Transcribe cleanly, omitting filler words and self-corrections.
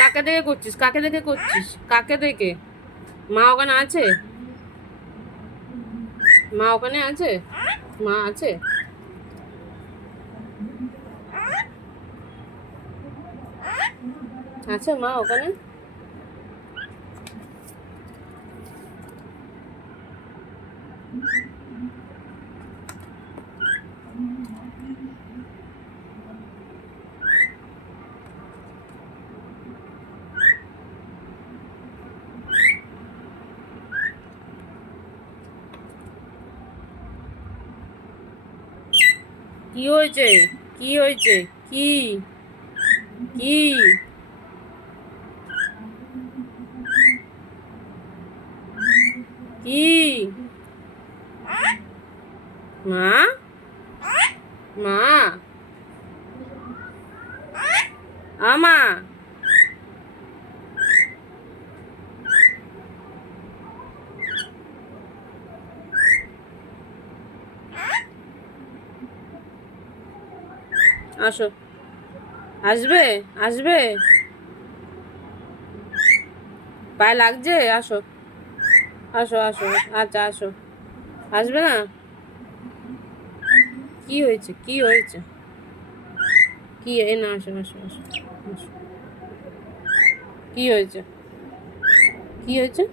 কাকে দেখে করছিস? কাকে দেখে করছিস? কাকে দেখে? মা ওখানে আছে? মা ওখানে আছে? মা আছে? আছে মা ওখানে? কি হয়েছে? কি হয়েছে? কি কি কি মা? মা? আমা? আসো। আসবে? আসবে? পায়ে লাগছে? আসো, আসো, আসো। আচ্ছা, আসো। আসবে না? কি হয়েছে? কি হয়েছে? কি এ না, আসো, আসো, আসো, আসো। কি হয়েছে? কি হয়েছে?